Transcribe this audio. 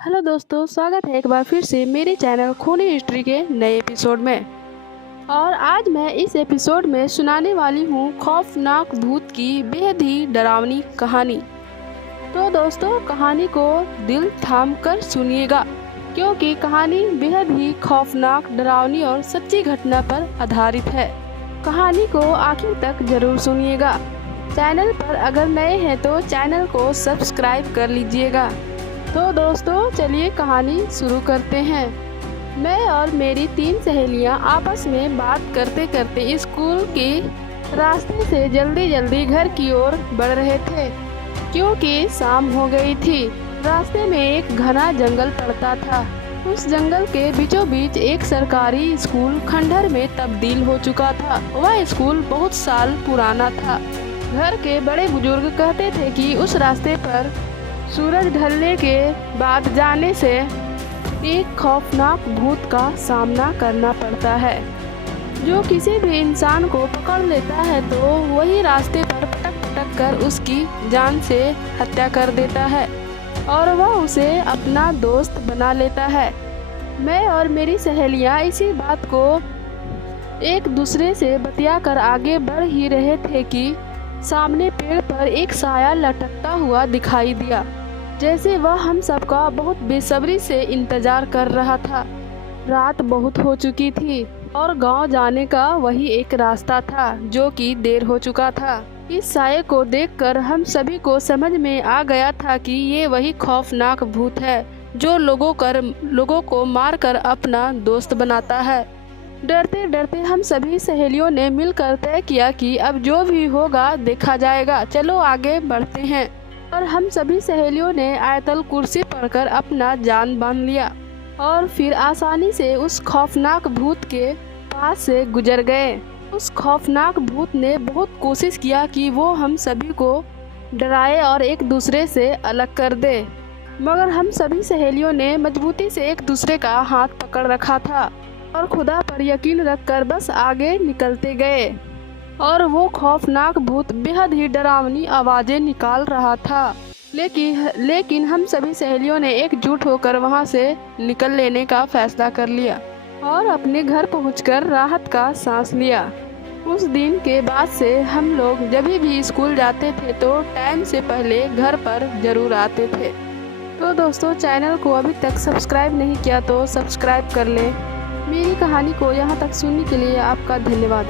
Hello दोस्तों, स्वागत है एक बार फिर से मेरे चैनल खूनी हिस्ट्री के नए एपिसोड में। और आज मैं इस एपिसोड में सुनाने वाली हूँ खौफनाक भूत की बेहद ही डरावनी कहानी। तो दोस्तों, कहानी को दिल थाम कर सुनिएगा, क्योंकि कहानी बेहद ही खौफनाक, डरावनी और सच्ची घटना पर आधारित है। कहानी को आखिर तक जरूर सुनिएगा। चैनल पर अगर नए हैं तो चैनल को सब्सक्राइब कर लीजिएगा। तो दोस्तों, चलिए कहानी शुरू करते हैं। मैं और मेरी 3 सहेलियां आपस में बात करते करते स्कूल के रास्ते से जल्दी जल्दी घर की ओर बढ़ रहे थे, क्योंकि शाम हो गई थी। रास्ते में एक घना जंगल पड़ता था। उस जंगल के बीचों बीच एक सरकारी स्कूल खंडहर में तब्दील हो चुका था। वह स्कूल बहुत साल पुराना था। घर के बड़े बुजुर्ग कहते थे कि उस रास्ते पर सूरज ढलने के बाद जाने से एक खौफनाक भूत का सामना करना पड़ता है, जो किसी भी इंसान को पकड़ लेता है तो वही रास्ते पर पटक पटक कर उसकी जान से हत्या कर देता है और वह उसे अपना दोस्त बना लेता है। मैं और मेरी सहेलियां इसी बात को एक दूसरे से बतियाकर आगे बढ़ ही रहे थे कि सामने पेड़ पर एक साया लटकता हुआ दिखाई दिया, जैसे वह हम सबका बहुत बेसब्री से इंतजार कर रहा था। रात बहुत हो चुकी थी और गांव जाने का वही एक रास्ता था जो कि देर हो चुका था। इस साये को देखकर हम सभी को समझ में आ गया था कि ये वही खौफनाक भूत है जो लोगों को मारकर अपना दोस्त बनाता है। डरते डरते हम सभी सहेलियों ने मिलकर तय किया कि अब जो भी होगा देखा जाएगा, चलो आगे बढ़ते हैं। और हम सभी सहेलियों ने आयतल कुर्सी पढ़कर अपना जान बांध लिया और फिर आसानी से उस खौफनाक भूत के पास से गुजर गए। उस खौफनाक भूत ने बहुत कोशिश किया कि वो हम सभी को डराए और एक दूसरे से अलग कर दे, मगर हम सभी सहेलियों ने मजबूती से एक दूसरे का हाथ पकड़ रखा था और खुदा पर यकीन रखकर बस आगे निकलते गए। और वो खौफनाक भूत बेहद ही डरावनी आवाजें निकाल रहा था, लेकिन हम सभी सहेलियों ने एकजुट होकर वहां से निकल लेने का फैसला कर लिया और अपने घर पहुंचकर राहत का सांस लिया। उस दिन के बाद से हम लोग जब भी स्कूल जाते थे तो टाइम से पहले घर पर जरूर आते थे। तो दोस्तों, चैनल को अभी तक सब्सक्राइब नहीं किया तो सब्सक्राइब कर लें। मेरी कहानी को यहाँ तक सुनने के लिए आपका धन्यवाद।